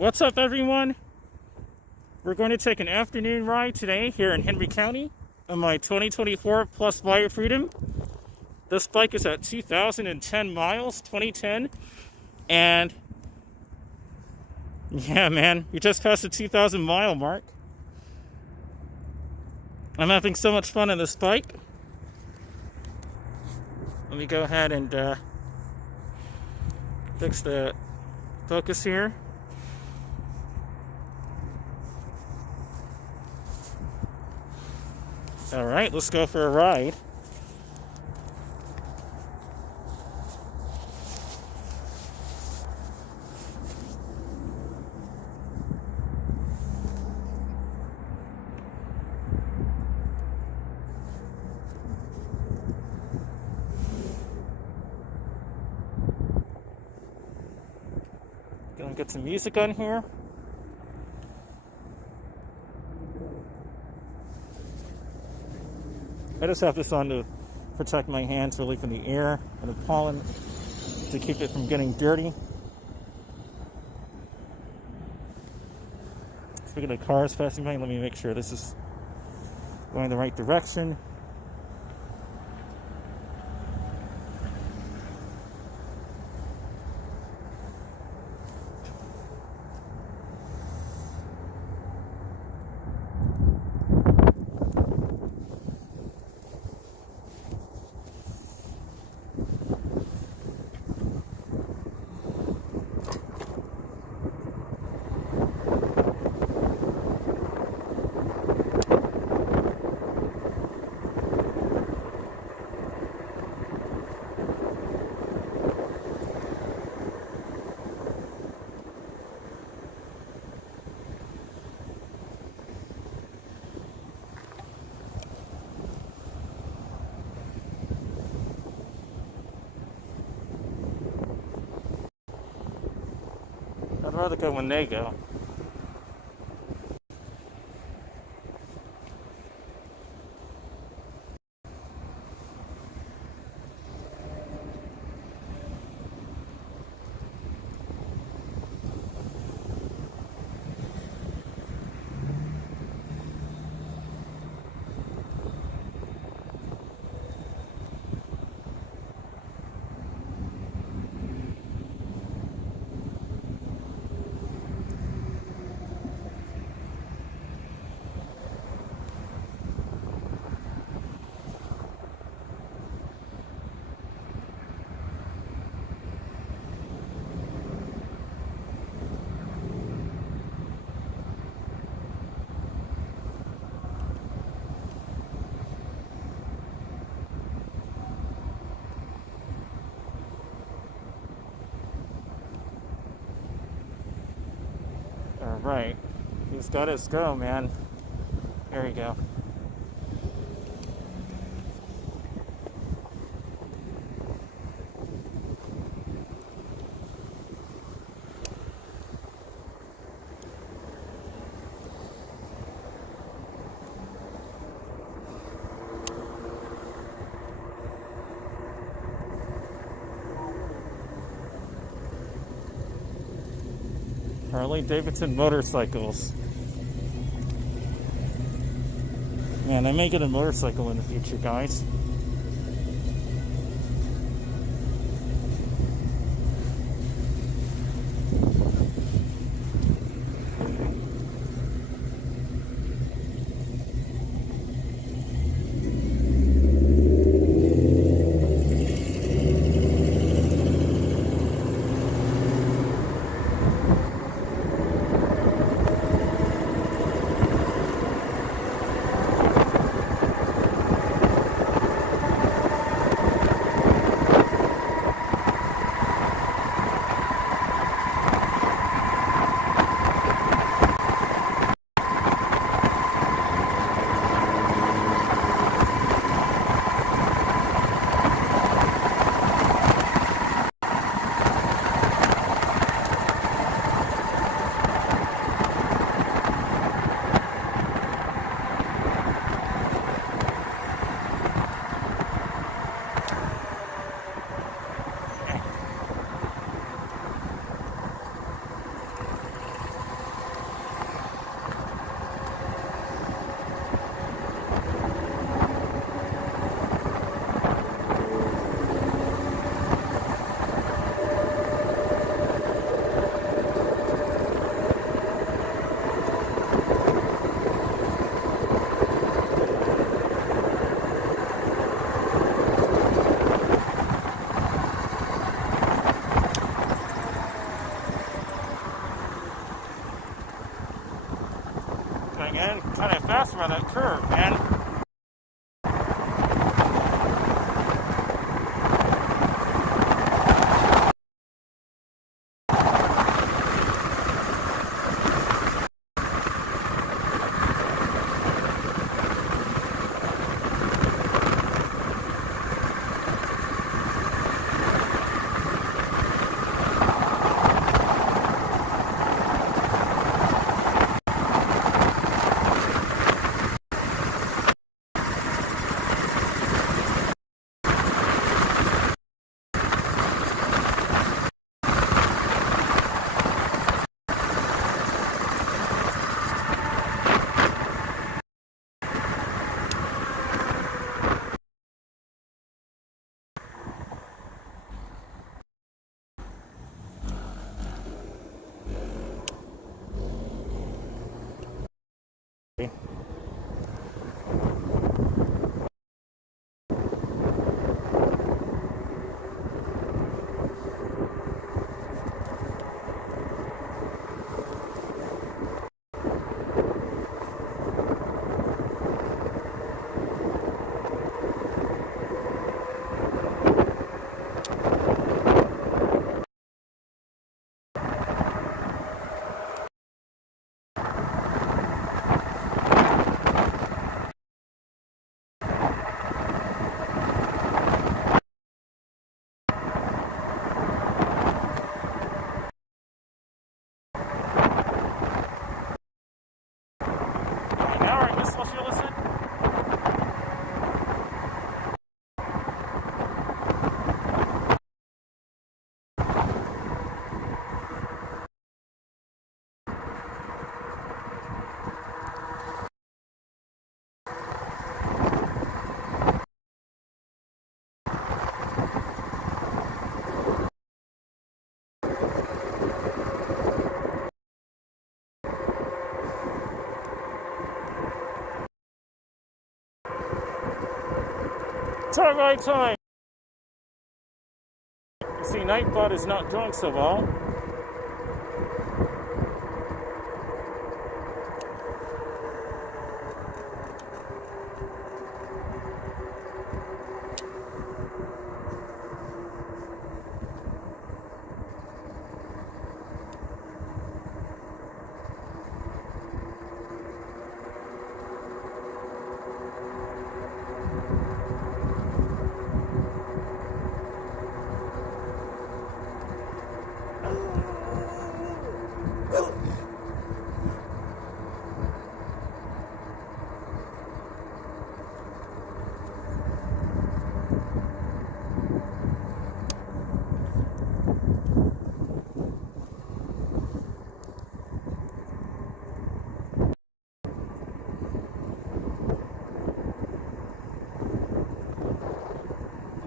What's up, everyone? We're going to take an afternoon ride today here in Henry County on my 2024 Plus Buyer Freedom. This bike is at 2,010 miles, 2010, and yeah, man, we just passed the 2,000 mile mark. I'm having so much fun on this bike. Let me go ahead and fix the focus here. All right, let's go for a ride. Gonna get some music on here. I just have this on to protect my hands really from the air and the pollen to keep it from getting dirty. Speaking of cars passing by, let me make sure this is going the right direction. I'd rather go when they go. Right. He's got his go, man. There you go. Harley Davidson motorcycles. Man, I may get a motorcycle in the future, guys. going in kind of fast around that curve, man. Time right time. You see, Nightbot is not doing so well.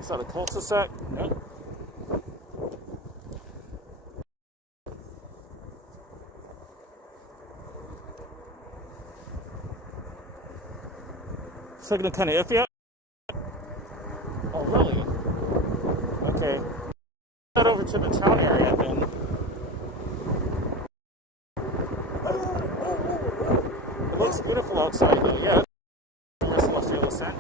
Is that a cul-de-sac? Nope. It's looking kind of iffy out. Oh, really? Okay. Head over to the town area then. It looks beautiful outside though, yeah. That's what it looks like.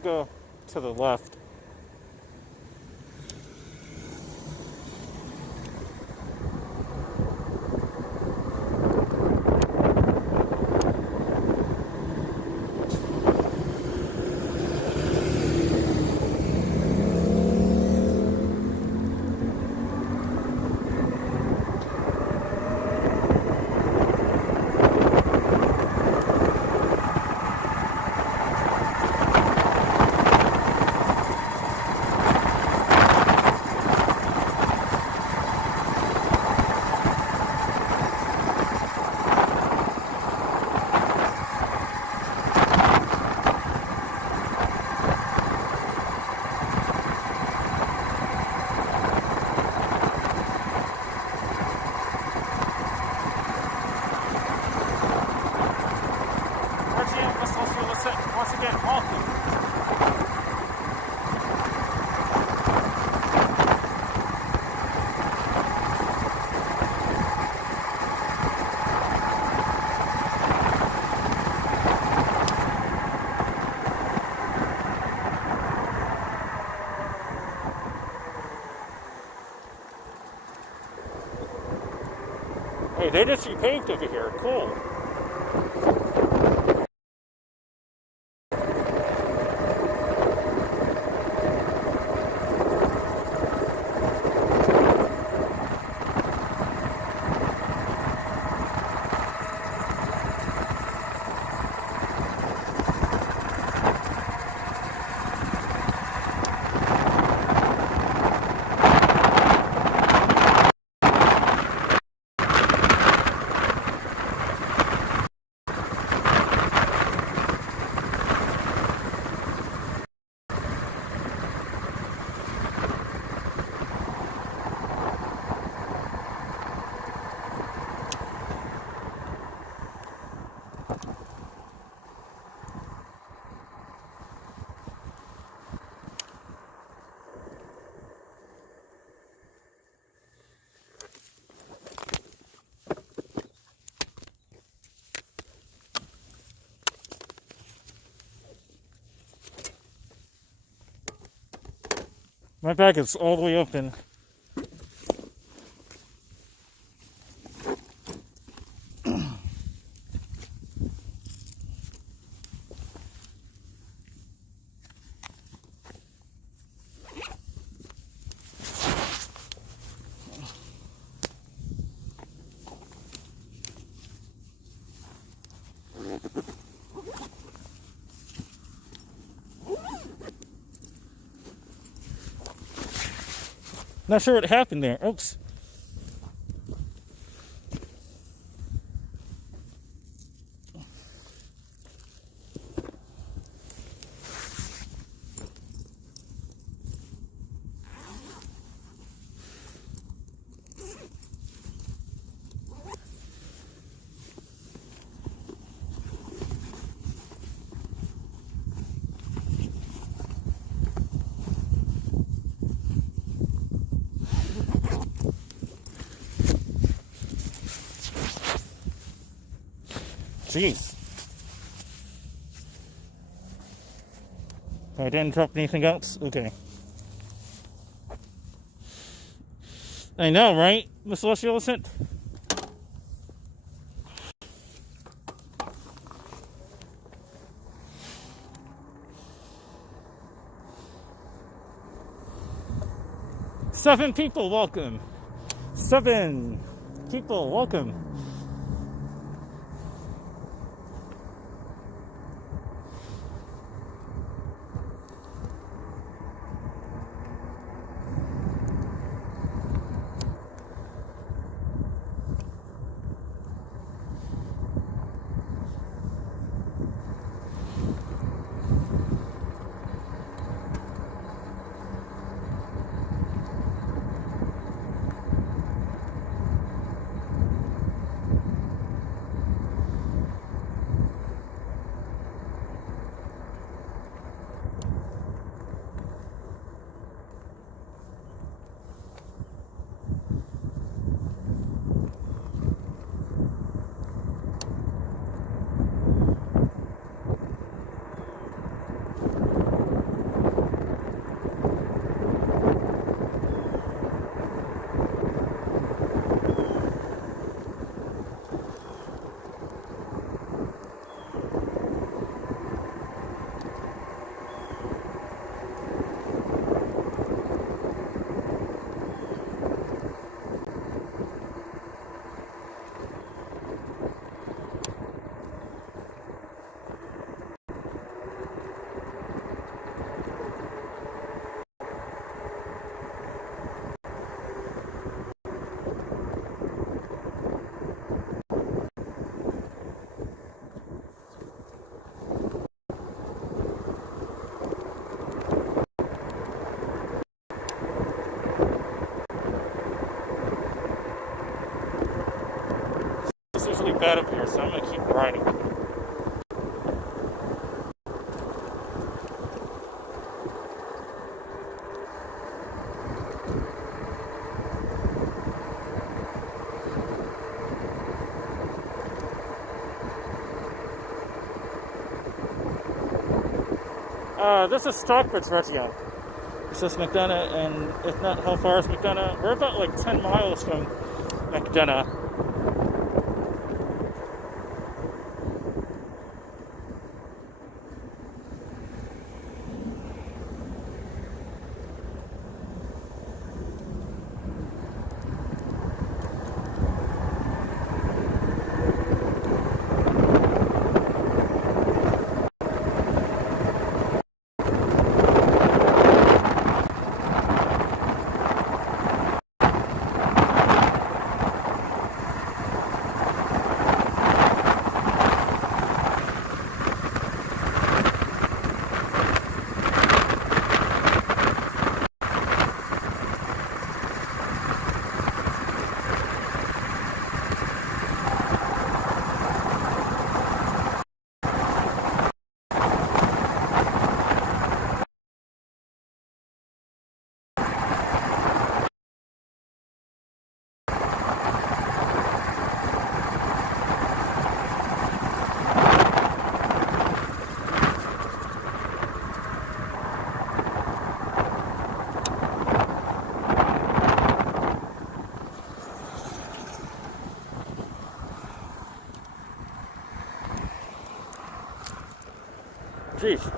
go to the left. Once again, welcome. Hey, they just repaved over here. Cool. My bag is all the way open. Not sure what happened there. Oops. Jeez. I didn't drop anything else? Okay. I know, right, Miss Celestialisant? Seven people, welcome. 7 people, welcome. It's usually bad up here, so I'm gonna keep riding. This is Stockbridge Regio. This is McDonough, and if not, how far is McDonough? We're about like 10 miles from McDonough. Jeez.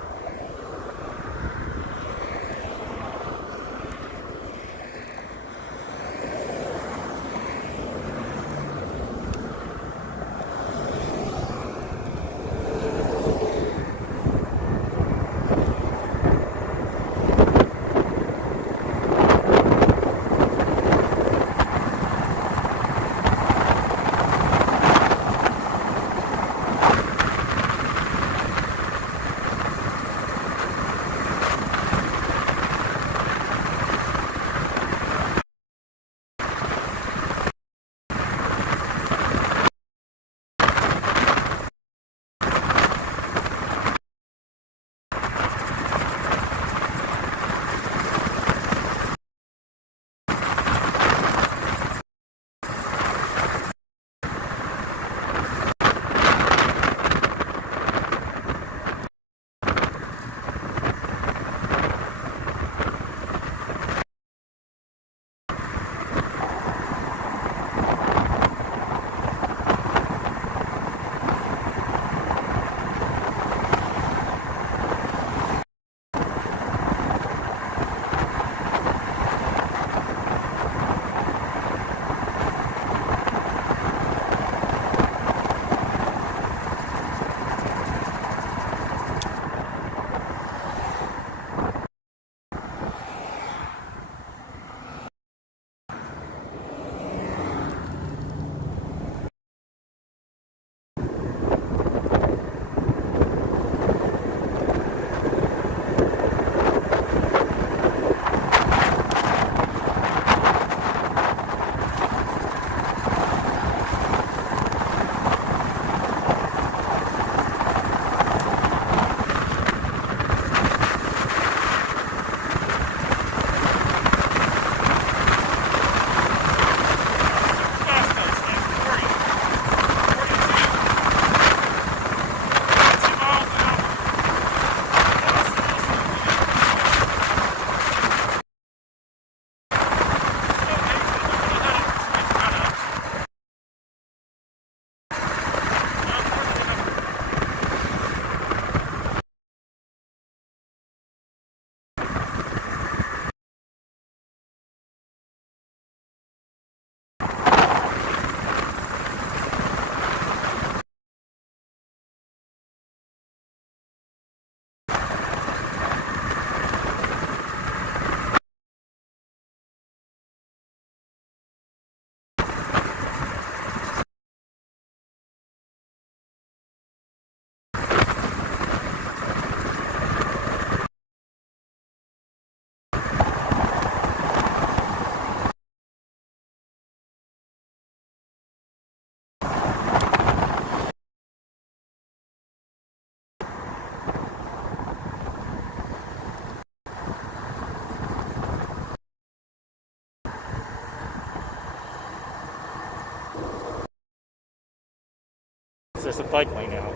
because there's a bike lane out.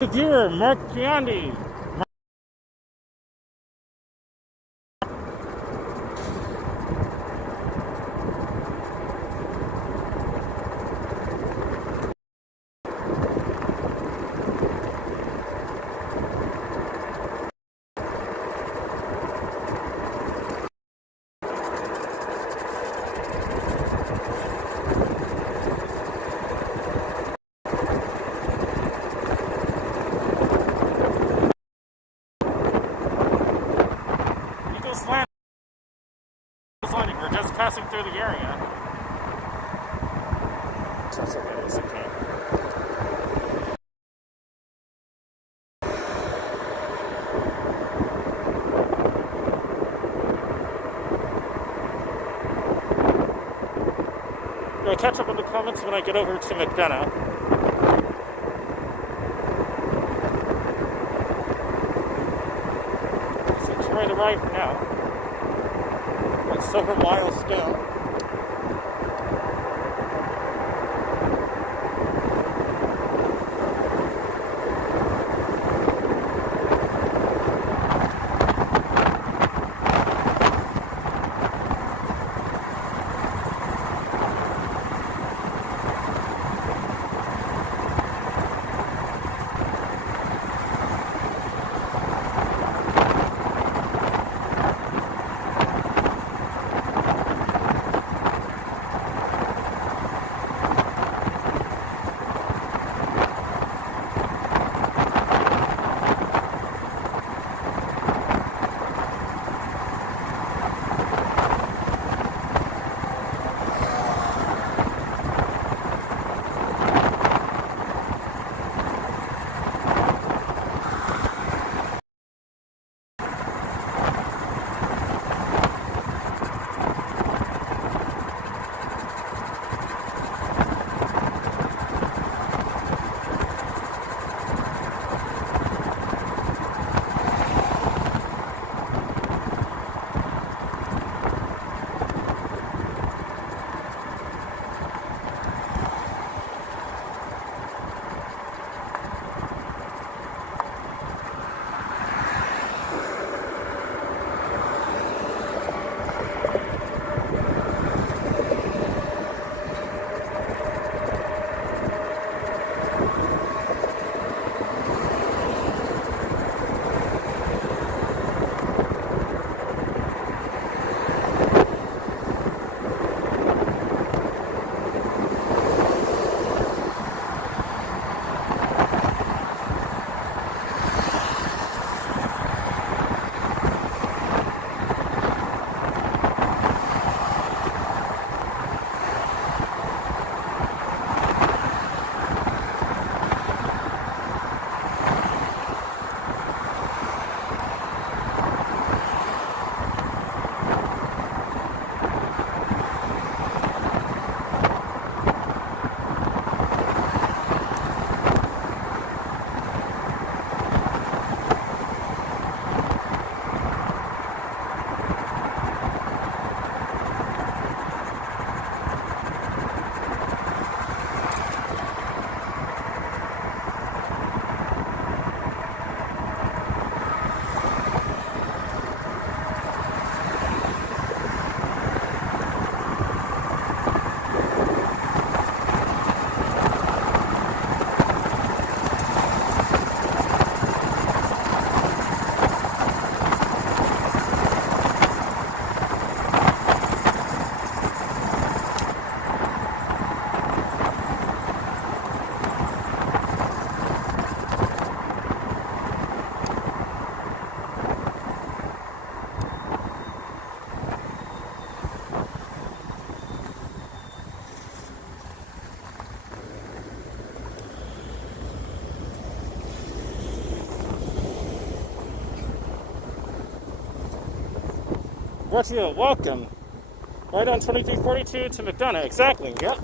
The viewer, Mark Gandhi. Landing. We're just passing through the area. That's okay. It's okay. I'll catch up in the comments when I get over to McDonough. So enjoy the ride for now. Several miles still. Roger, welcome. Right on 2342 to McDonough. Exactly, yep.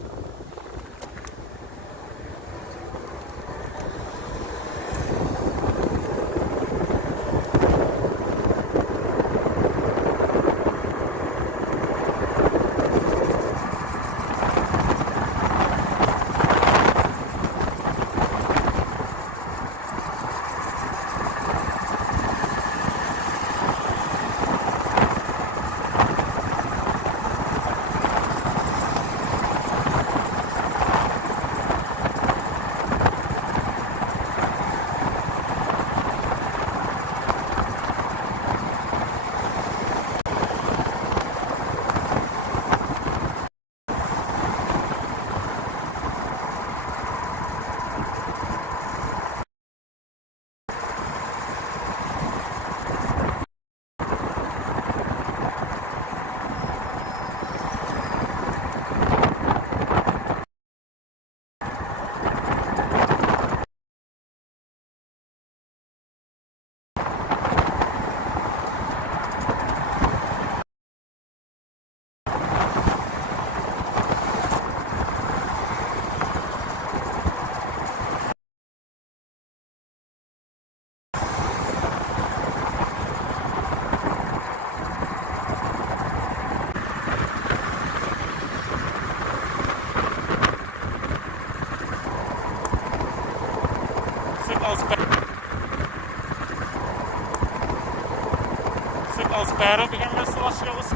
Signal's bad over here, Miss Celestials.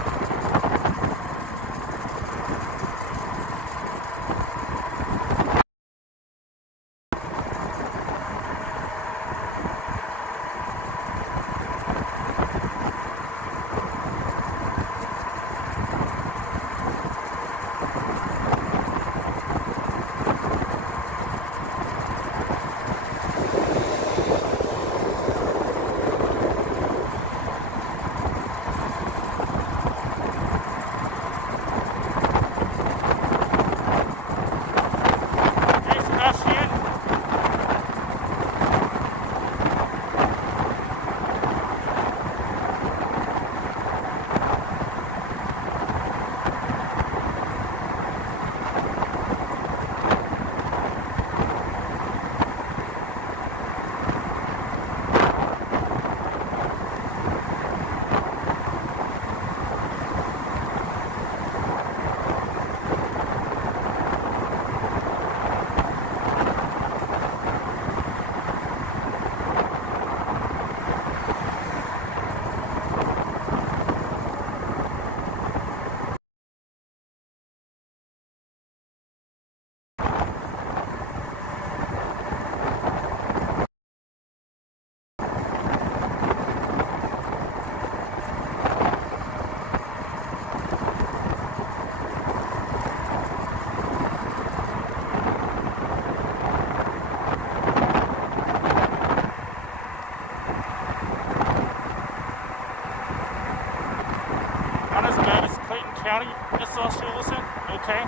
Not as bad as Clayton County, Miss Celestials. Okay.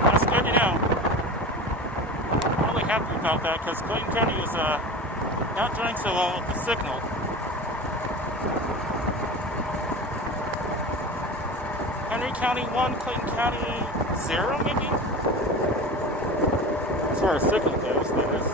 That's good to know. I'm really happy about that because Clayton County is not doing so well with the signal. Henry County 1, Clayton County 0, maybe? As far as signal goes, that is.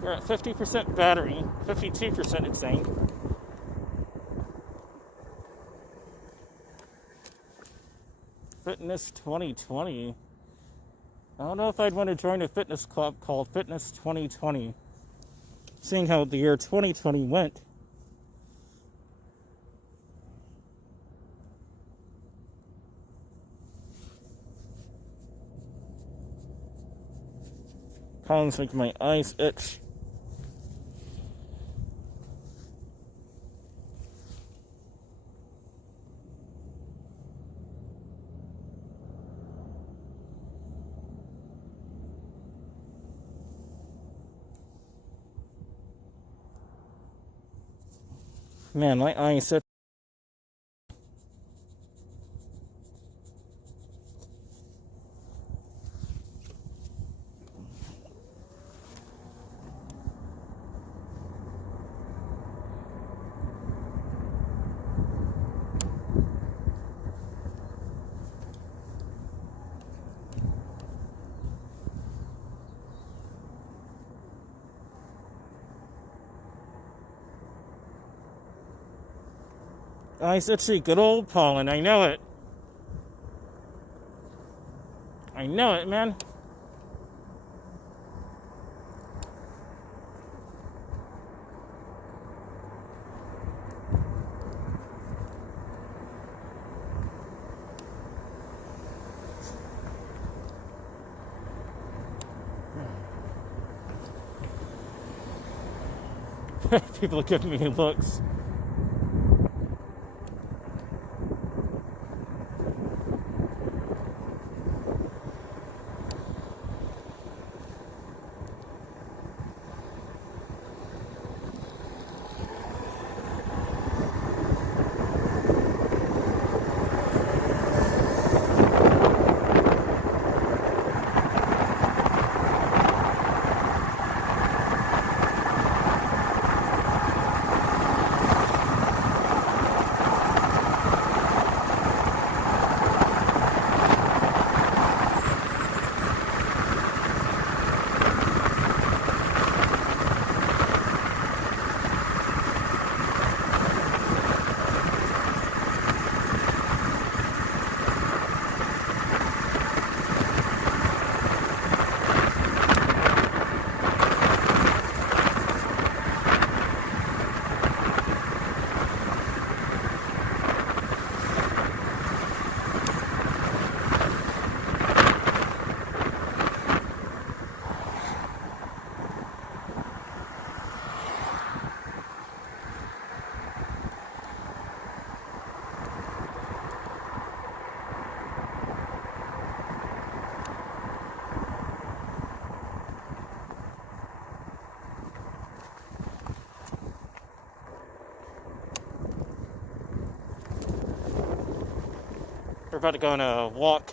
We're at 50% battery, 52% it's saying. Fitness 2020. I don't know if I'd want to join a fitness club called Fitness 2020, seeing how the year 2020 went. Columns make my eyes itch. Man, my eyes itch. Eyes itchy, good old pollen, I know it. I know it, man. People are giving me looks. We're about to go on a walk.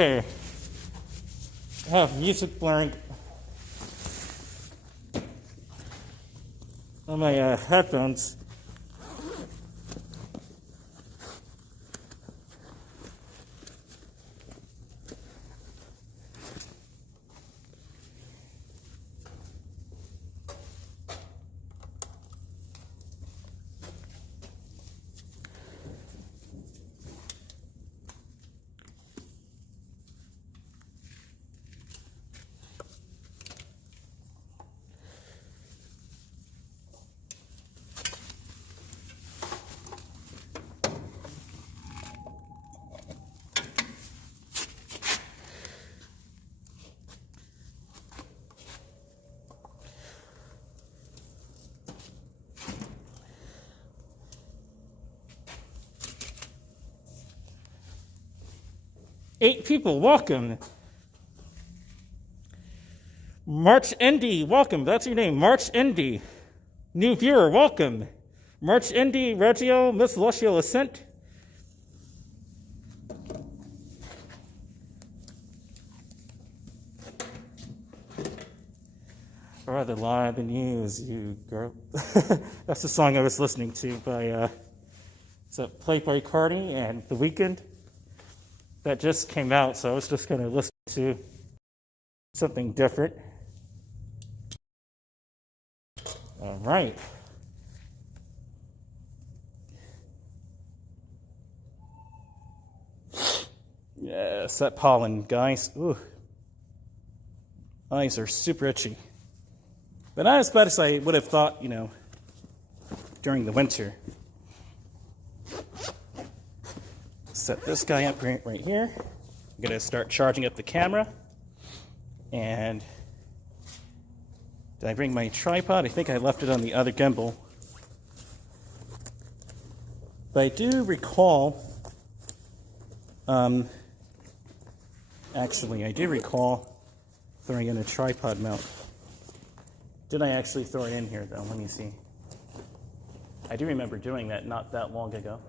Okay. I have music blaring on my headphones. Eight people, welcome. March Indy, welcome. That's your name, March Indy. New viewer, welcome. March Indy, Reggio, Miss Celestial Ascent. I'd rather lie than use you, girl. That's the song I was listening to by Playboy Cardi and The Weeknd. That just came out, so I was just going to listen to something different. All right. Yes, that pollen, guys. Ooh. Eyes are super itchy. But not as bad as I would have thought, during the winter. Set this guy up right here. I'm going to start charging up the camera. And did I bring my tripod? I think I left it on the other gimbal. But I do recall, actually, I do recall throwing in a tripod mount. Did I actually throw it in here, though? Let me see. I do remember doing that not that long ago.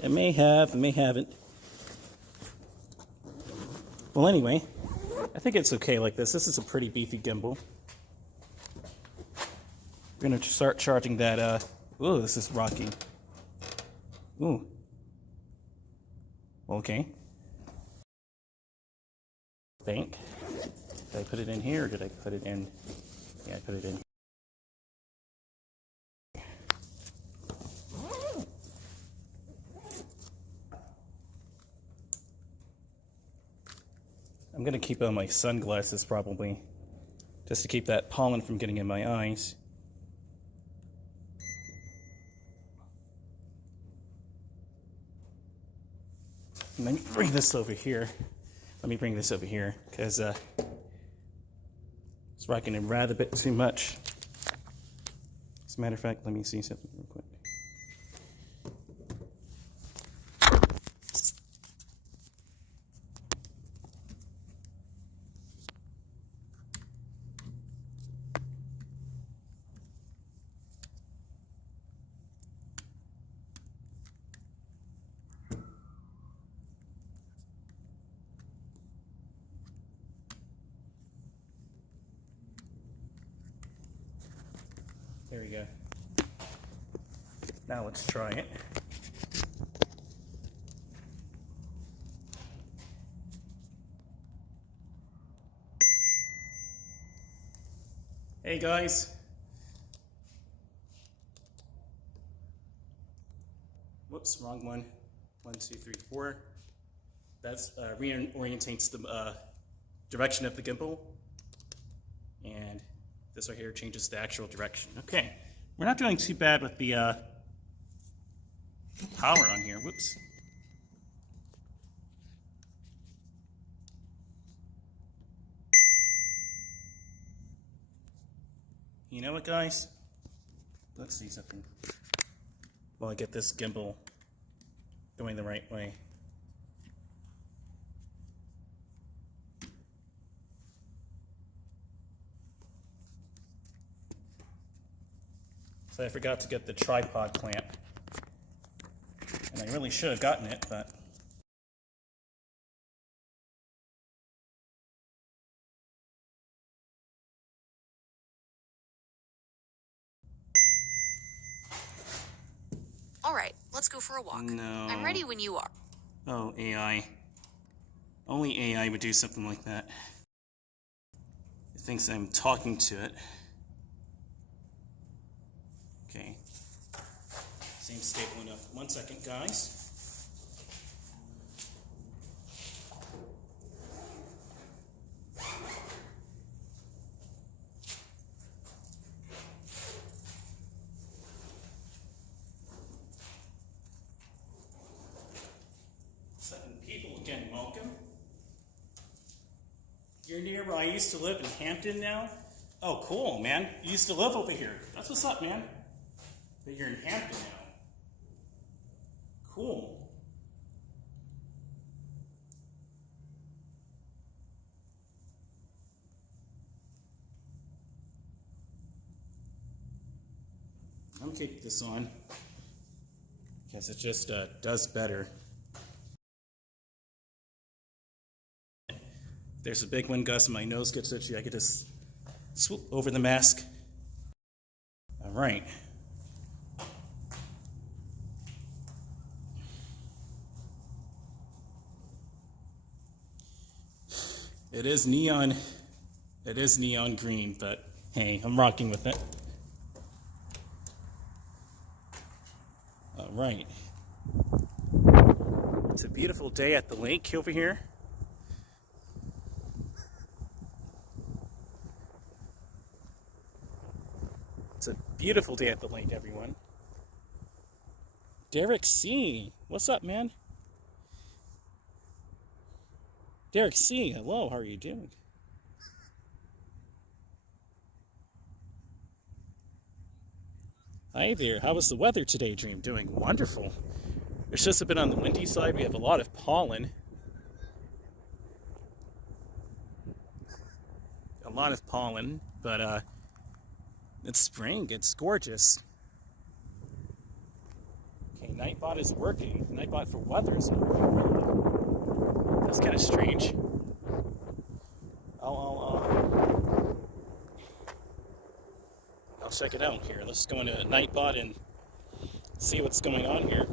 I may have, I may haven't. Well, anyway, I think it's okay like this. This is a pretty beefy gimbal. We're going to start charging that, ooh, this is rocky. Ooh. Okay. Think. Did I put it in here or did I put it in? Yeah, I put it in. I'm gonna keep on my sunglasses probably, just to keep that pollen from getting in my eyes. And let me bring this over here. Let me bring this over here, because it's rocking in rather a bit too much. As a matter of fact, let me see something real quick. There we go. Now let's try it. Hey guys. Whoops, wrong one. 1, 2, 3, 4. That's reorientates the direction of the gimbal. And this right here changes the actual direction. Okay, we're not doing too bad with the power on here. Whoops. You know what, guys? Let's see something. While I get this gimbal going the right way. So I forgot to get the tripod clamp. And I really should have gotten it, but... Alright, let's go for a walk. No. I'm ready when you are. Oh, AI. Only AI would do something like that. It thinks I'm talking to it. Okay. Seems stable enough. 1 second, guys. People again, welcome. You're near where I used to live in Hampton now? Oh, cool, man. You used to live over here. That's what's up, man. But you're in Hampton now. Cool. I'm gonna keep this on because it just does better. If there's a big wind gust and my nose gets itchy, I could just swoop over the mask. All right. It is neon green, but hey, I'm rocking with it. All right. It's a beautiful day at the lake over here. It's a beautiful day at the lake, everyone. Derek C. What's up, man? Derek C. Hello, how are you doing? Hi there. How was the weather today, Dream? Doing wonderful. It's just a bit on the windy side. We have a lot of pollen. But it's spring. It's gorgeous. Okay, Nightbot is working. Nightbot for weather is not working. That's kind of strange. I'll check it out here. Let's go into Nightbot and see what's going on here.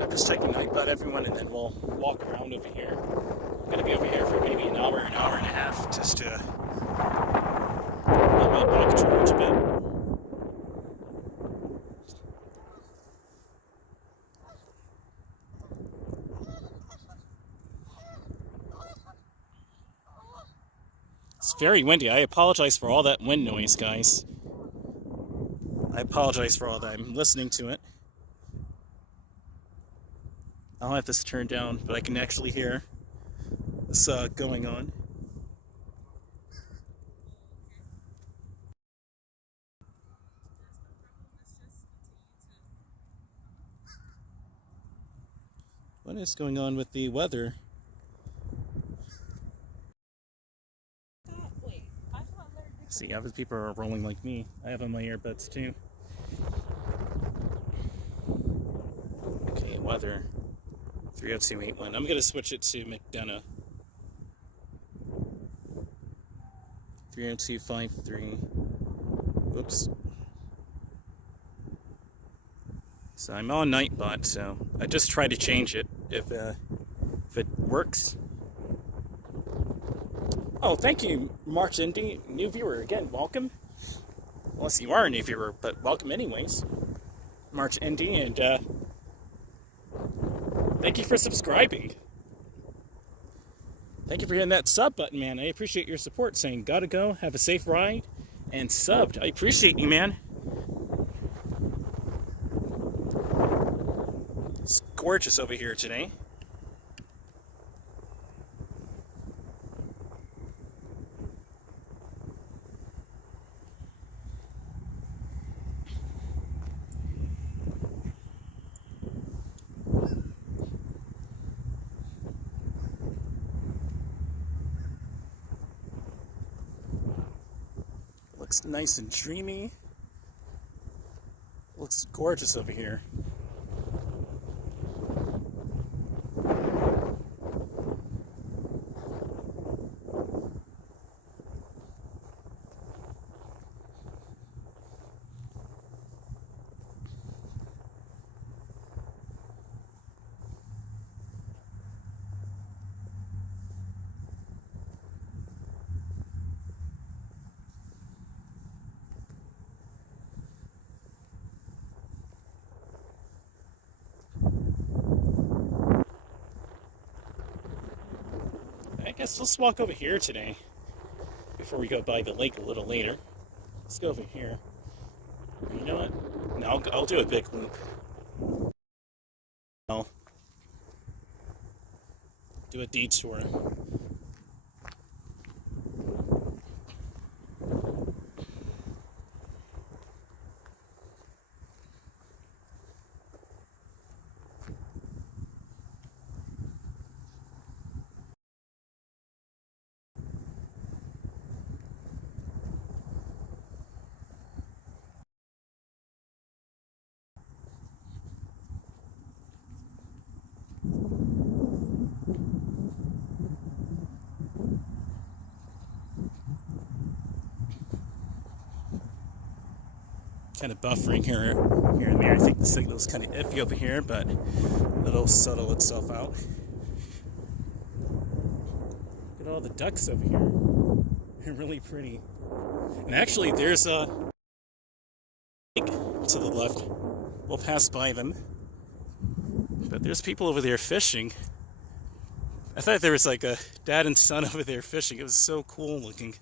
I'm just taking night about everyone, and then we'll walk around over here. I'm gonna be over here for maybe an hour and a half, just to let my bike charge a bit. It's very windy. I apologize for all that wind noise, guys. I apologize for all that. I'm listening to it. I'll have this turned down, but I can actually hear this going on. What is going on with the weather? See, other people are rolling like me. I have on my earbuds too. Okay, weather. 30281. I'm gonna switch it to McDonough. 30253. Whoops. So I'm on Nightbot, so I just try to change it if it works. Oh, thank you, March Indy, new viewer again. Welcome. Unless you are a new viewer, but welcome anyways, March Indy, and thank you for subscribing. Thank you for hitting that sub button, man. I appreciate your support. Saying gotta go, have a safe ride, and subbed. I appreciate you, man. It's gorgeous over here today. Looks nice and dreamy. Looks gorgeous over here. I guess let's walk over here today before we go by the lake a little later. Let's go over here. You know what? No, I'll do a big loop. I'll do a detour. Kind of buffering here and there. I think the signal's kind of iffy over here, but it'll settle itself out. Look at all the ducks over here. They're really pretty. And actually, there's a lake to the left. We'll pass by them. But there's people over there fishing. I thought there was like a dad and son over there fishing. It was so cool looking.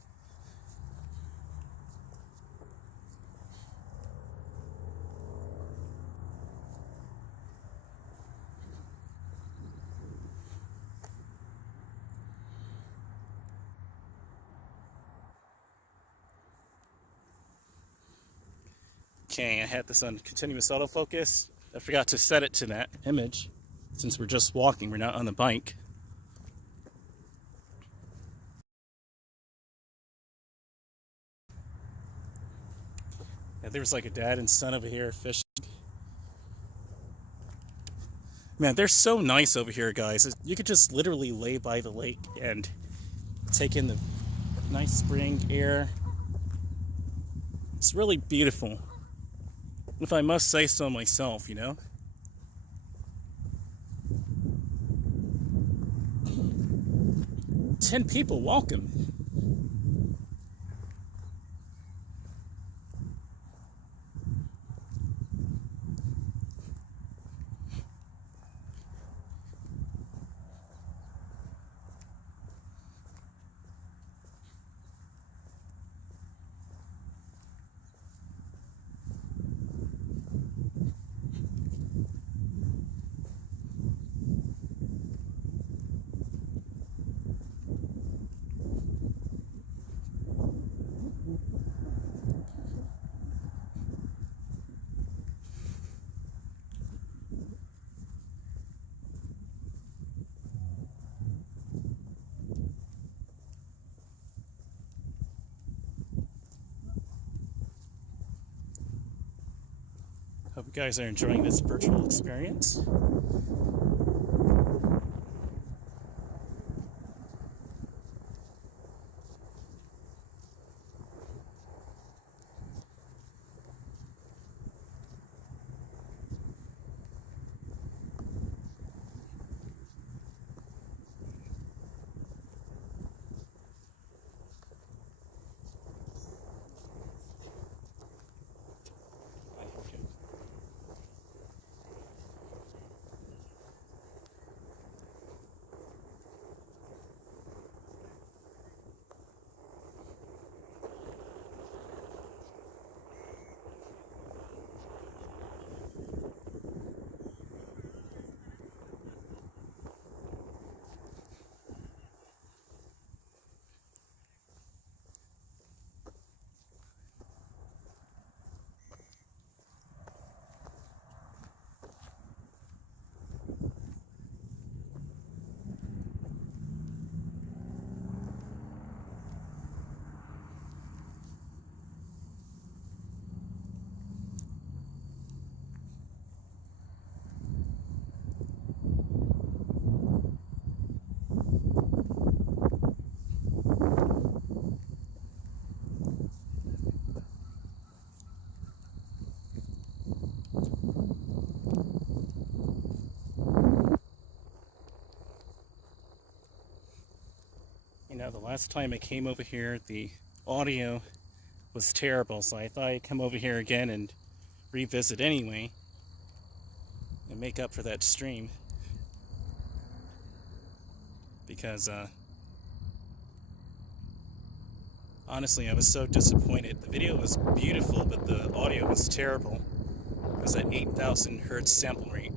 Okay, I had this on continuous autofocus. I forgot to set it to that image since we're just walking, we're not on the bike. Yeah, there's like a dad and son over here fishing. Man, they're so nice over here, guys. You could just literally lay by the lake and take in the nice spring air. It's really beautiful, if I must say so myself, you know? "10 people, welcome." Hope you guys are enjoying this virtual experience. You know, the last time I came over here, the audio was terrible, so I thought I'd come over here again and revisit anyway and make up for that stream. Because, honestly, I was so disappointed. The video was beautiful, but the audio was terrible. It was at 8,000 hertz sample rate.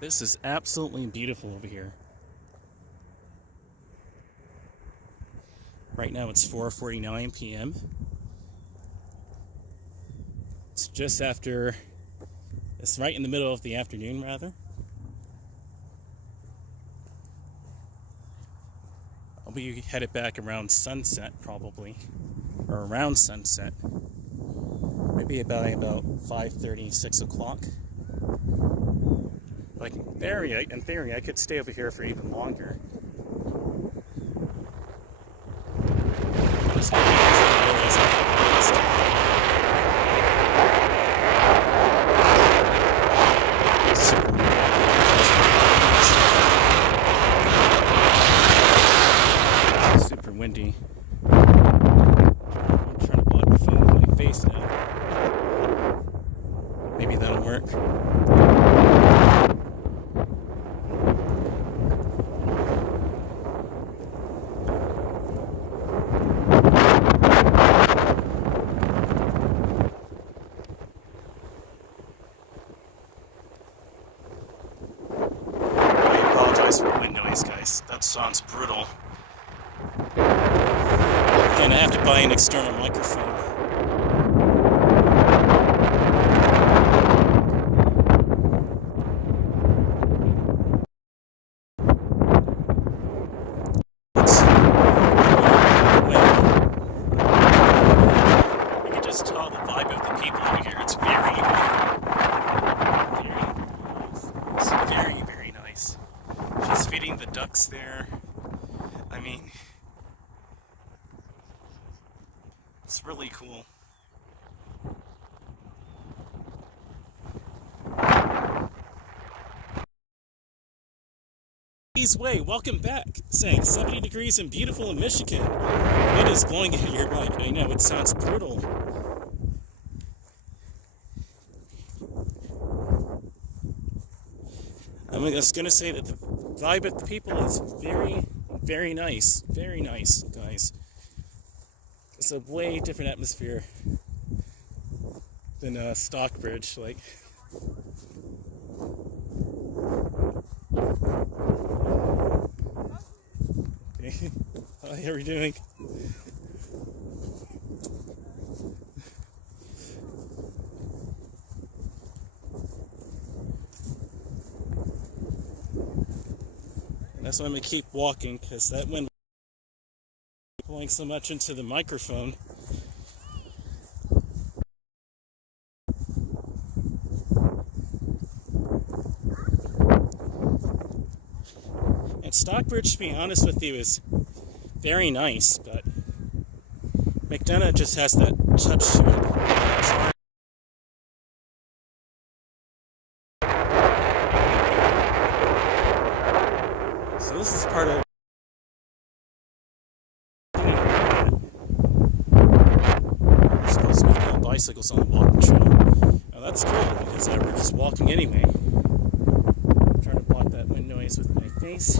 This is absolutely beautiful over here. Right now it's 4:49 p.m. It's just after, it's right in the middle of the afternoon, rather. I'll be headed back around sunset, probably, or around sunset. Maybe about 5:30, 6 o'clock. Like, in theory, I could stay over here for even longer. as heavy as I realized I could. Super windy. I'm trying to block the phone with my face now. Maybe that'll work. For the wind noise, guys. That sounds brutal. Then I have to buy an external microphone. You can just tell the vibe of the people over here. It's very nice. She's feeding the ducks there. I mean, it's really cool. Way, welcome back. Saying 70 degrees and beautiful in Michigan. It is blowing at your mic. I know, it sounds brutal. I'm just gonna say that the vibe of the people is very nice. Very nice, guys. It's a way different atmosphere than Stockbridge, like. Okay. How are you doing? That's why I'm going to keep walking, because that wind is blowing so much into the microphone. And Stockbridge, to be honest with you, is very nice, but McDonough just has that touch to it. So this is part of we're supposed to be on bicycles on the walking trail. Now that's cool because we're just walking anyway. I'm trying to block that wind noise with my face.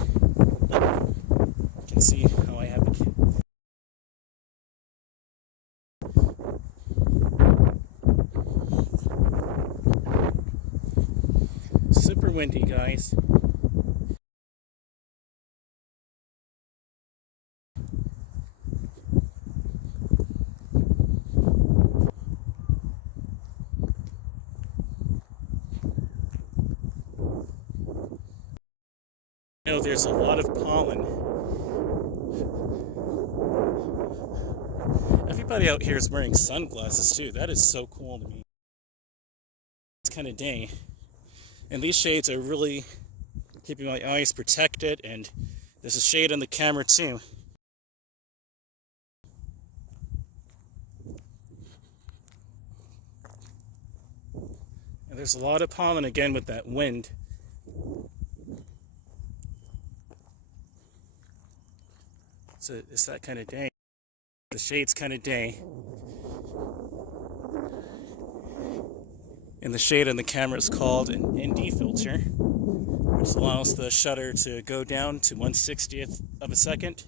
You can see how I have the super windy, guys. You know, there's a lot of pollen. Everybody out here is wearing sunglasses too. That is so cool to me. It's kind of day. And these shades are really keeping my eyes protected, and there's a shade on the camera too. And there's a lot of pollen again with that wind. So it's that kind of day. The shade's kind of day. And the shade on the camera is called an ND filter, which allows the shutter to go down to 1/60th of a second.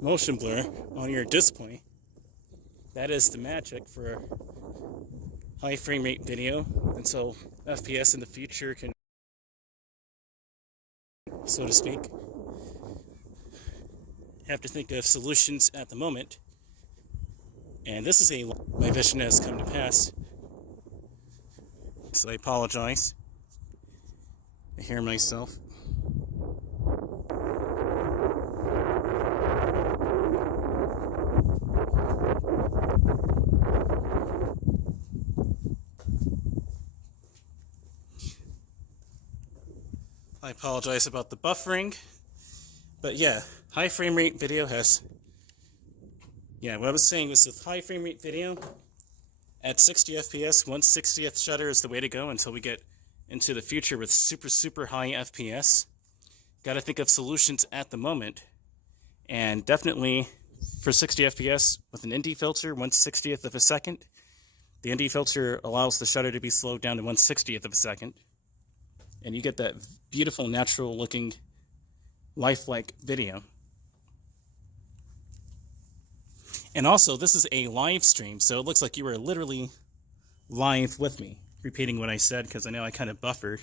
Motion blur on your display. That is the magic for high frame rate video, and so FPS in the future can, so to speak, have to think of solutions at the moment. And this is my vision has come to pass. So I apologize. I hear myself. I apologize about the buffering, But yeah, high frame rate video has... Yeah, what I was saying was with high frame rate video, at 60 FPS, 1/60th shutter is the way to go until we get into the future with super high FPS. Got to think of solutions at the moment. And definitely for 60 FPS with an ND filter, 1/60th of a second. The ND filter allows the shutter to be slowed down to 1/60th of a second. And you get that beautiful, natural looking, lifelike video. And also, this is a live stream, so it looks like you were literally live with me. Repeating what I said, because I know I kind of buffered.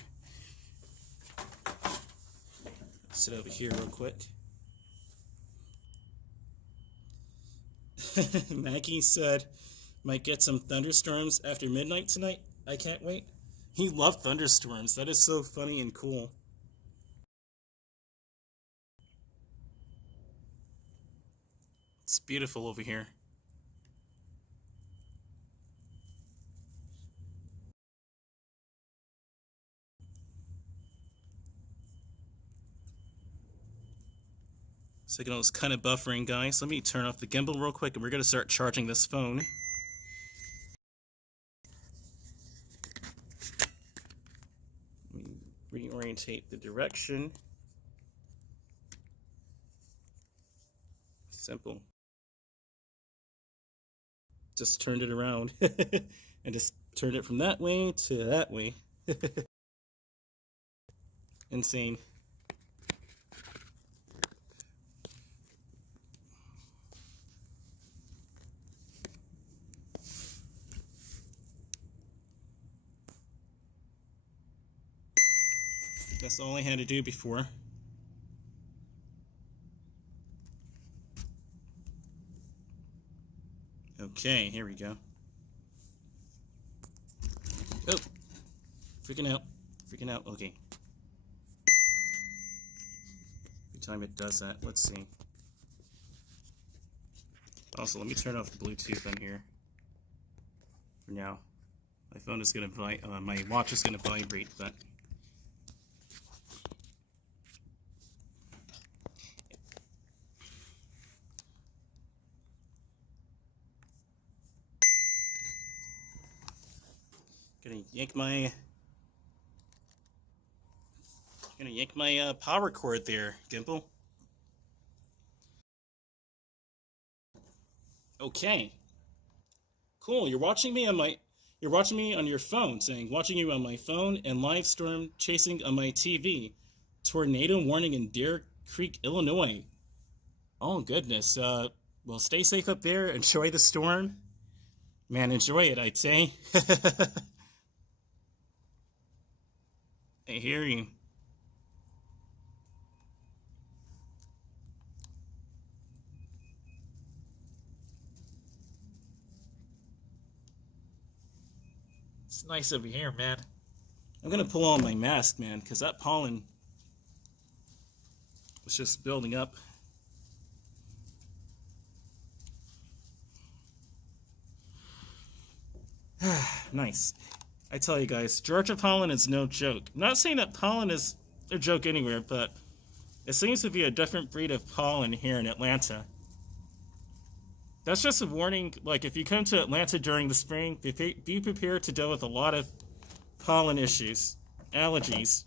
Sit over here real quick. Maggie said, might get some thunderstorms after midnight tonight. I can't wait. He loved thunderstorms. That is so funny and cool. It's beautiful over here. Signal is kind of buffering, guys. Let me turn off the gimbal real quick and we're going to start charging this phone. Let me reorientate the direction. Simple. Just turned it around and just turned it from that way to that way. Insane. That's all I had to do before. Okay, here we go. Oh, freaking out, okay. Every time it does that, let's see. Also, let me turn off the Bluetooth on here for now. My phone is going to my watch is going to vibrate, but gonna yank my power cord there, Gimple. Okay. Cool. You're watching me on your phone, saying watching you on my phone, and live storm chasing on my TV. Tornado warning in Deer Creek, Illinois. Oh goodness. Well, stay safe up there. Enjoy the storm. Man, enjoy it, I'd say. I hear you. It's nice over here, man. I'm gonna pull on my mask, man, because that pollen was just building up. Nice. I tell you guys, Georgia pollen is no joke. I'm not saying that pollen is a joke anywhere, but it seems to be a different breed of pollen here in Atlanta. That's just a warning, like if you come to Atlanta during the spring, be prepared to deal with a lot of pollen issues, allergies.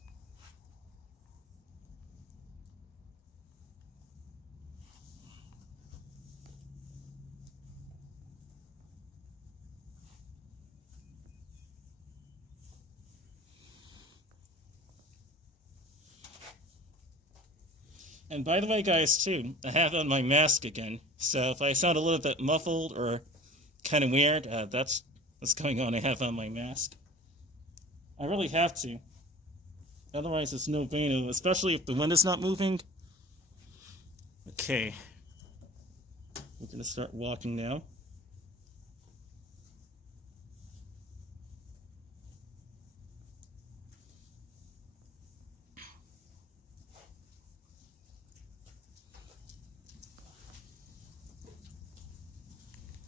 And by the way, guys, too, I have on my mask again. So if I sound a little bit muffled or kind of weird, that's what's going on. I have on my mask. I really have to. Otherwise, it's no bueno, especially if the wind is not moving. Okay. We're going to start walking now.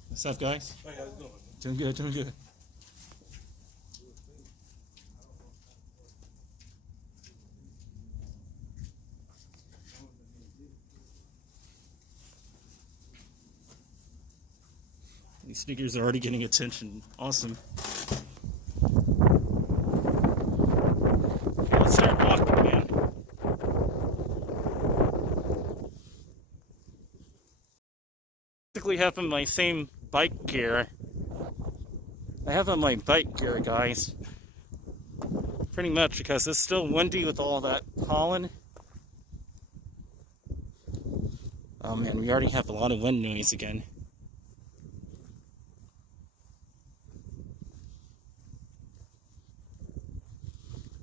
What's up, guys? Hey, how's it going? Doing good, doing good. These sneakers are already getting attention. Awesome. Okay, let's start walking, man. Basically have on my same bike gear. I have on my bike gear, guys. Pretty much because it's still windy with all that pollen. Oh man, we already have a lot of wind noise again.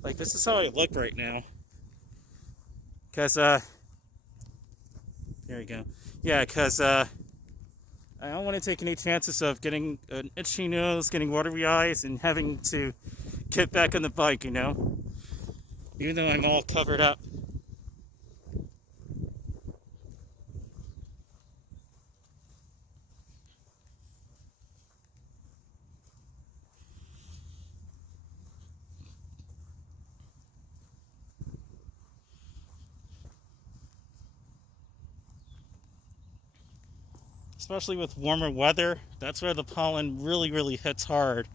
Like, this is how I look right now. Because, there we go. Yeah, because, I don't want to take any chances of getting an itchy nose, getting watery eyes, and having to get back on the bike, you know? Even though I'm all covered up. Especially with warmer weather, that's where the pollen really, really hits hard.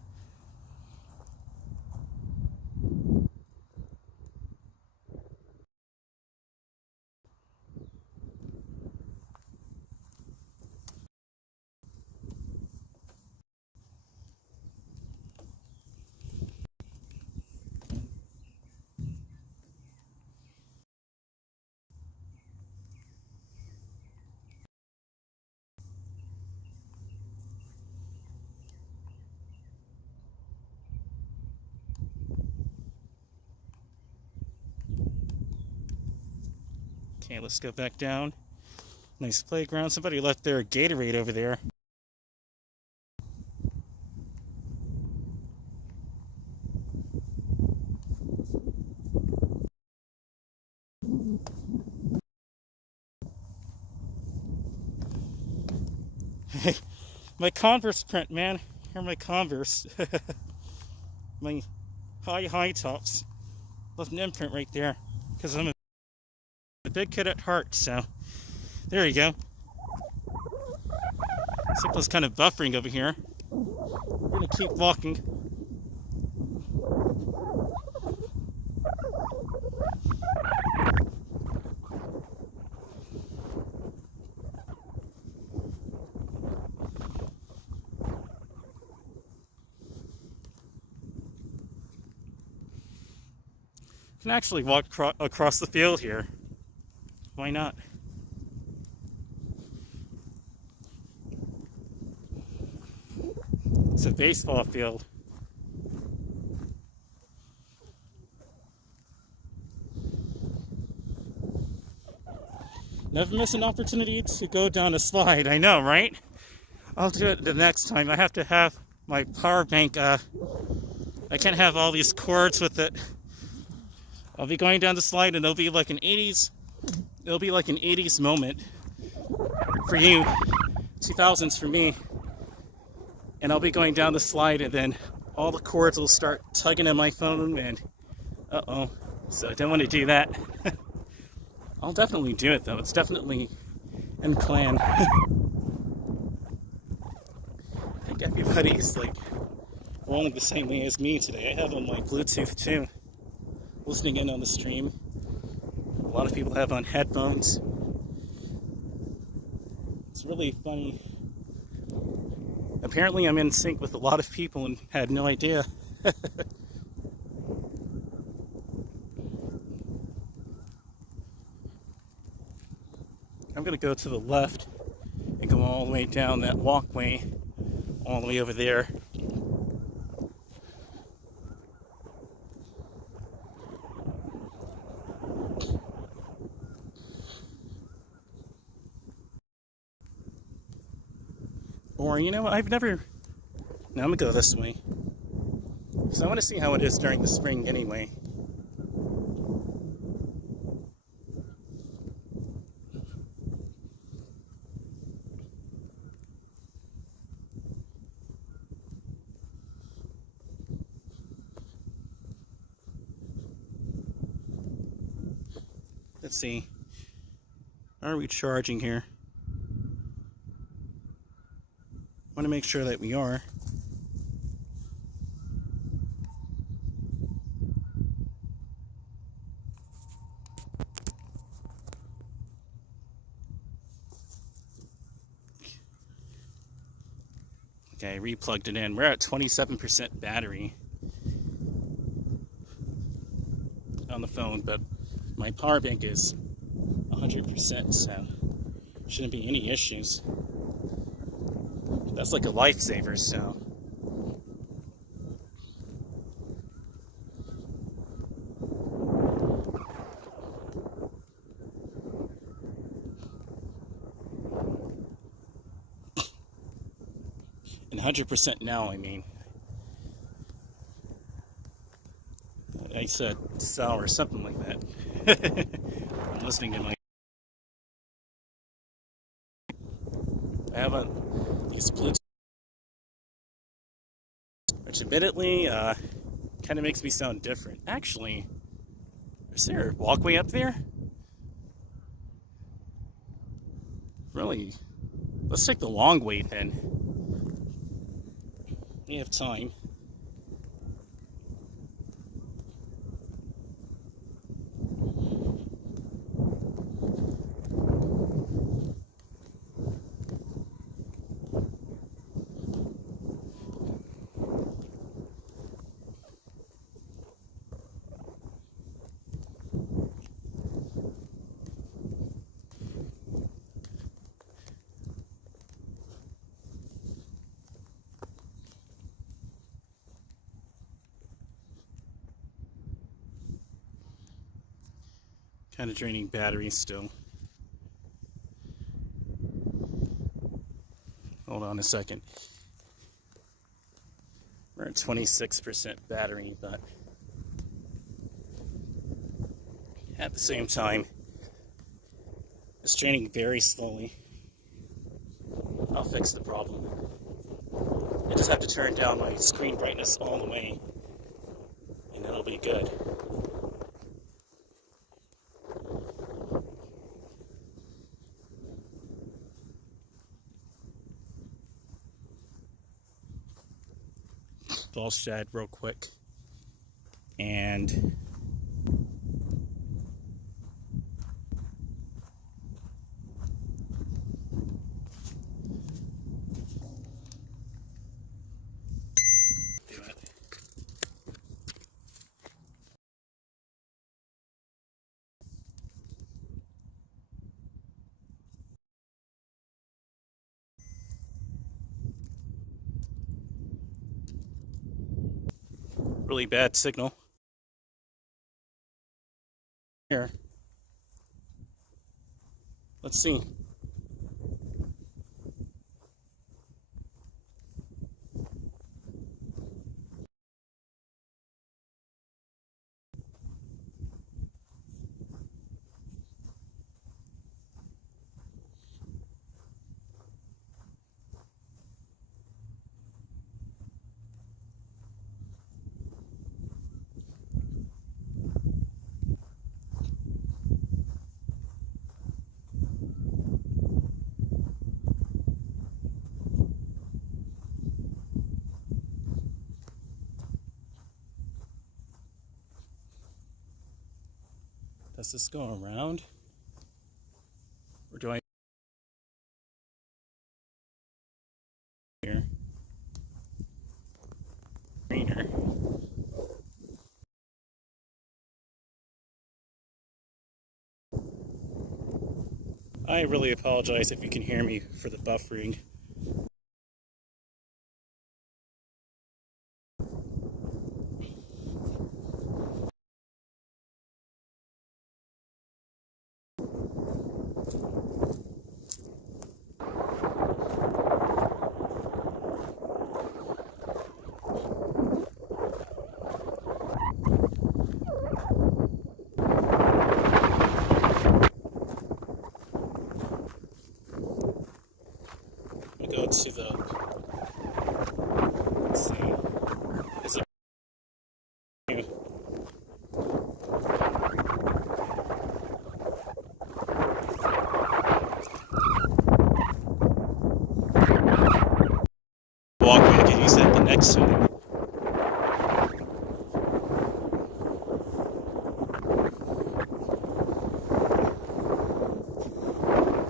Okay, let's go back down. Nice playground. Somebody left their Gatorade over there. Hey, my Converse print, man. Here are my Converse. My high tops. Left an imprint right there. Because I'm a big kid at heart, so there you go. Signal's kind of buffering over here. We're gonna keep walking. You can actually walk across the field here. Why not? It's a baseball field. Never miss an opportunity to go down a slide. I know, right? I'll do it the next time. I have to have my power bank. I can't have all these cords with it. I'll be going down the slide, and it'll be like an 80s. It'll be like an 80s moment for you, 2000s for me. And I'll be going down the slide, and then all the cords will start tugging at my phone, and uh-oh. So I don't want to do that. I'll definitely do it, though. It's definitely in plan. I think everybody's, like, rolling the same way as me today. I have on my Bluetooth, too, listening in on the stream. A lot of people have on headphones. It's really funny. Apparently I'm in sync with a lot of people and had no idea. I'm going to go to the left and go all the way down that walkway, all the way over there. Or, you know what, I've never... No, I'm going to go this way. So I want to see how it is during the spring anyway. Let's see. Are we charging here? Want to make sure that we are. Okay, I re-plugged it in. We're at 27% battery on the phone, but my power bank is 100%, so shouldn't be any issues. That's like a lifesaver, so. And 100% now, I mean. I said sour or something like that. I'm listening to my. I haven't used Bluetooth, which admittedly kind of makes me sound different. Actually, is there a walkway up there? Really? Let's take the long way then. We have time. Kind of draining battery still. Hold on a second. We're at 26% battery, but at the same time, it's draining very slowly. I'll fix the problem. I just have to turn down my screen brightness all the way, and it'll be good. False shad real quick. And do it. Really bad signal. Here. Let's see. Does this go around? Or do I here? Greener. I really apologize if you can hear me for the buffering. Go to the, let's see, is it,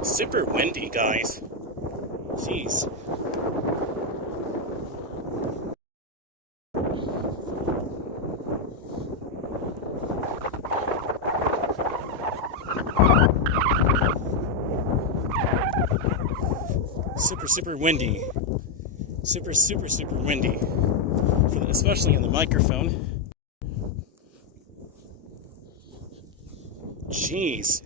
Super windy, guys. Jeez. Super windy. Super windy. Especially in the microphone. Jeez.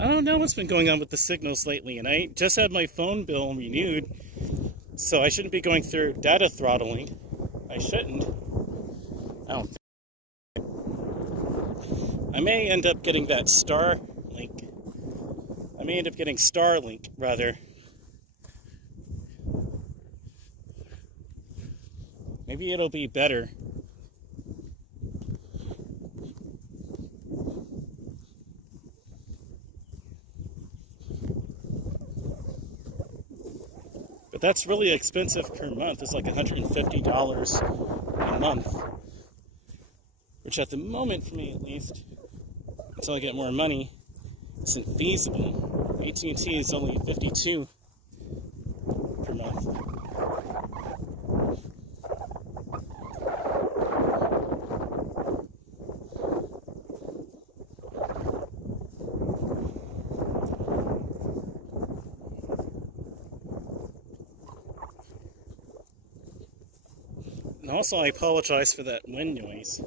I don't know what's been going on with the signals lately, and I just had my phone bill renewed, so I shouldn't be going through data throttling. I shouldn't. I don't think. I may end up getting that Starlink. I may end up getting Starlink, rather. Maybe it'll be better. But that's really expensive per month. It's like $150 a month. Which at the moment, for me at least, until I get more money, isn't feasible. AT&T is only $52 per month. And also, I apologize for that wind noise.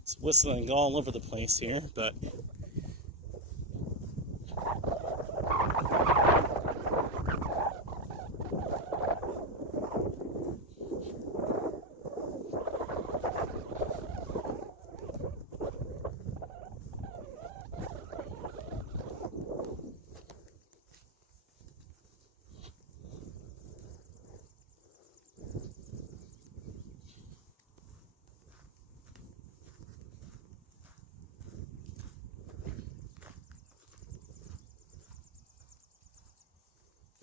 It's whistling all over the place here, but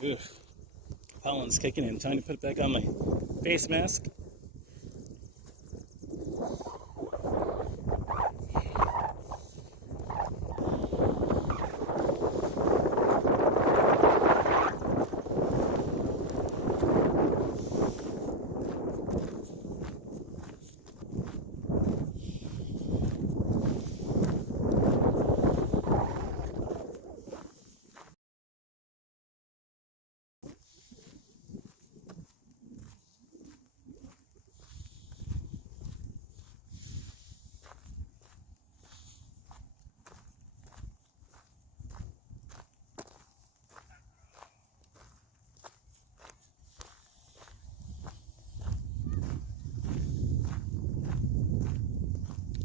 ugh, pollen's kicking in. Time to put it back on my face mask.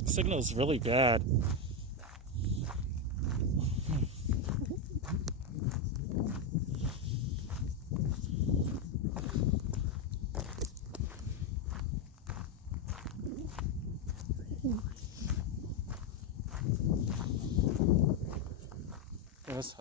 Signal's really bad. Yes.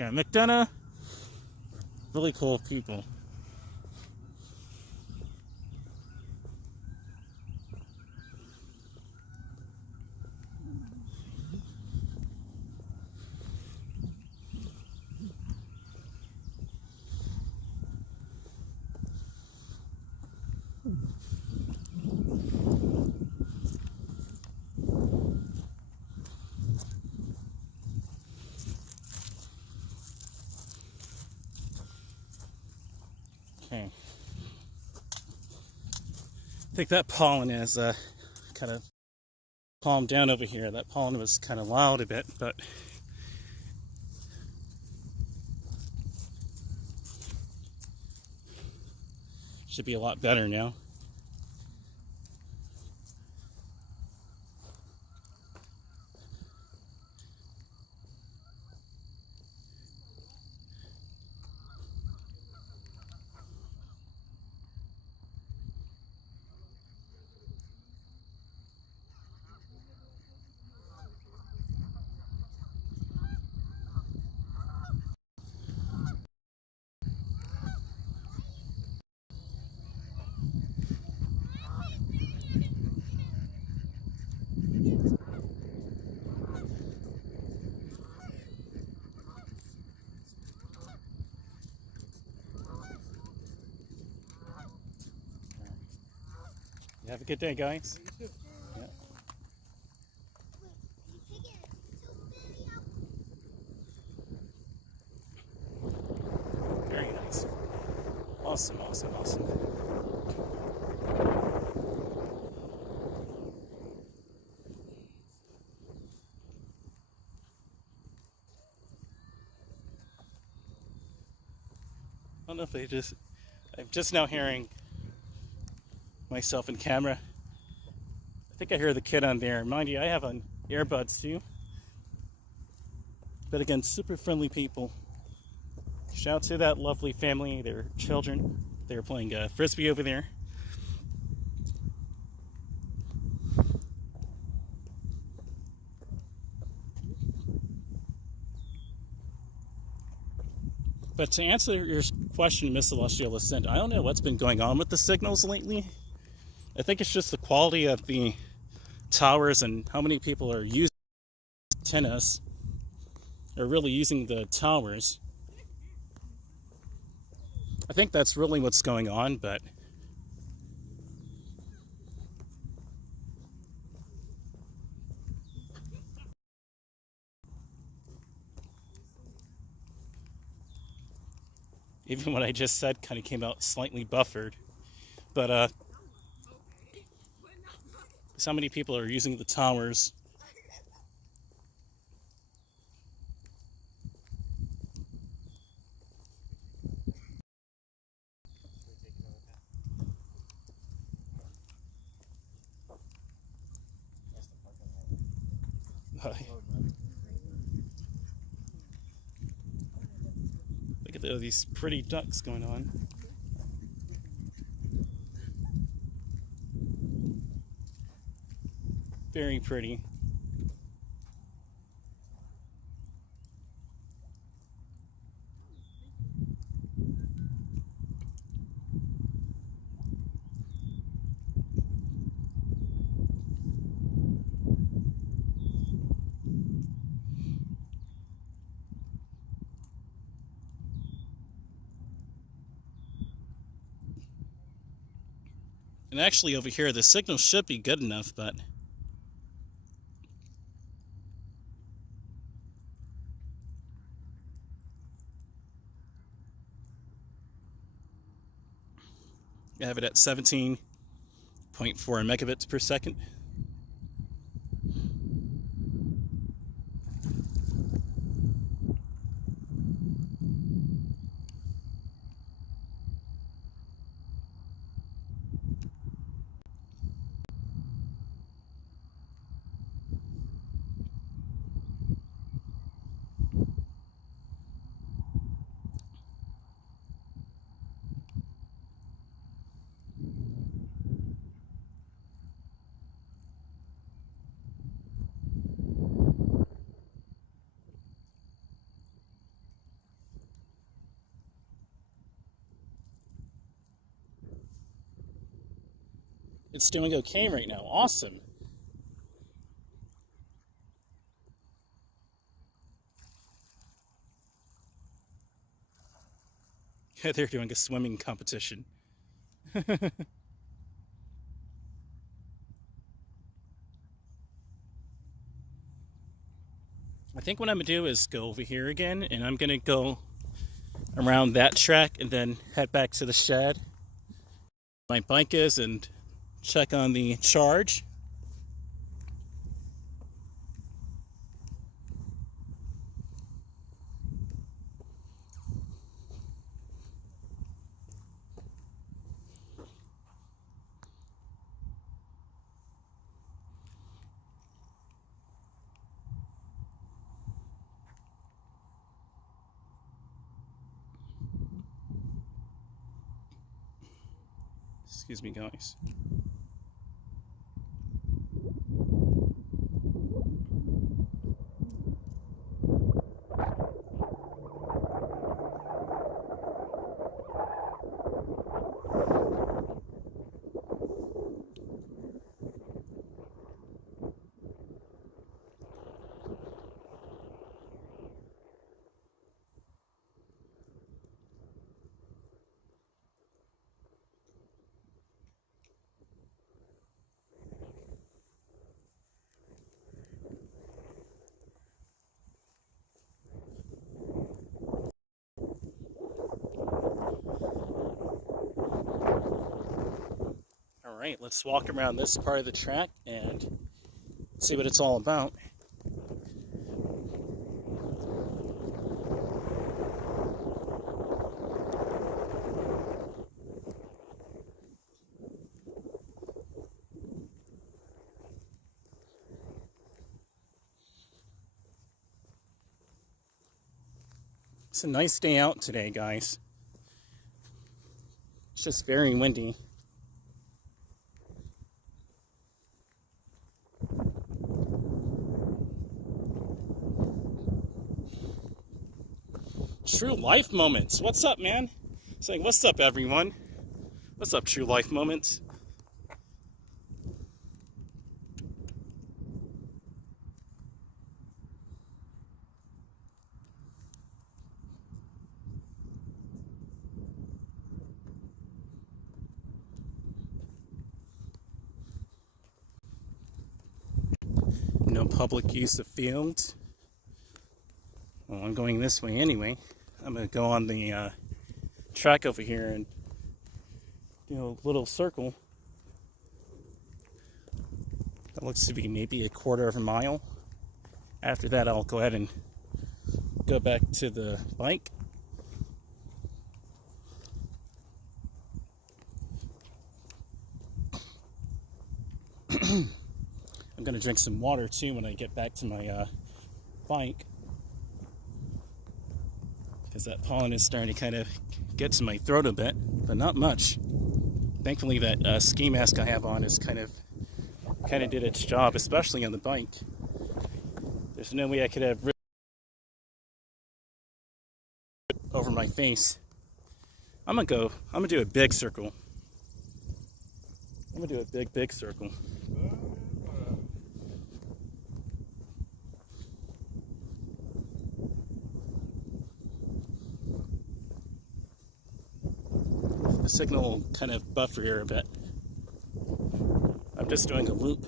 Yeah, McDonough, really cool people. Okay. I think that pollen is kind of calmed down over here. That pollen was kind of loud a bit, but should be a lot better now. You have a good day, guys. Yeah. Very nice. Awesome, awesome, awesome. I don't know if I'm just now hearing myself in camera. I think I hear the kid on there. Mind you, I have on earbuds too. But again, super friendly people. Shout out to that lovely family, their children. They were playing frisbee over there. But to answer your question, Miss Celestial Ascent, I don't know what's been going on with the signals lately. I think it's just the quality of the towers and how many people are using antennas, or really using the towers. I think that's really what's going on, but even what I just said kind of came out slightly buffered. But so many people are using the towers. Look at these pretty ducks going on. Very pretty. And actually over here, the signal should be good enough, but I have it at 17.4 megabits per second. It's doing okay right now. Awesome. Yeah, they're doing a swimming competition. I think what I'm going to do is go over here again, and I'm going to go around that track and then head back to the shed. My bike is, and check on the charge. Excuse me, guys. Alright, let's walk around this part of the track and see what it's all about. It's a nice day out today, guys. It's just very windy. True life moments. What's up, man? Saying, what's up, everyone? What's up, true life moments? No public use of fields. Well, I'm going this way anyway. I'm going to go on the track over here and do a little circle. That looks to be maybe a quarter of a mile. After that, I'll go ahead and go back to the bike. I'm going to drink some water too when I get back to my bike, because that pollen is starting to kind of get to my throat a bit, but not much. Thankfully, that ski mask I have on is kind of did its job, especially on the bike. There's no way I could have ripped over my face. I'm gonna do a big circle. I'm gonna do a big circle. The signal will kind of buffer here a bit. I'm just doing a loop.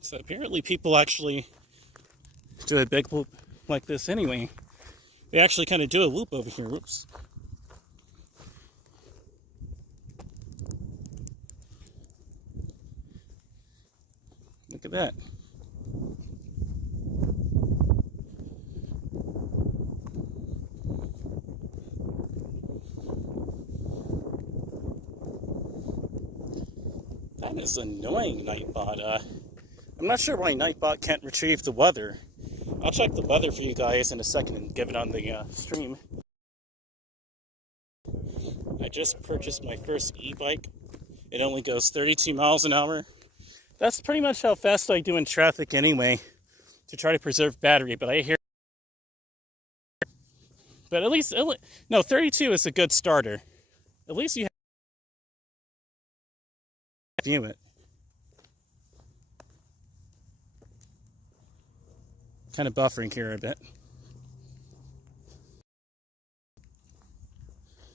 So apparently people actually do a big loop like this anyway. They actually kind of do a loop over here. Whoops. Look at that. That is annoying, Nightbot. I'm not sure why Nightbot can't retrieve the weather. I'll check the weather for you guys in a second and give it on the stream. I just purchased my first e-bike. It only goes 32 miles an hour. That's pretty much how fast I do in traffic anyway, to try to preserve battery, but I hear... But at least, no, 32 is a good starter. At least you have to view it. Kind of buffering here a bit.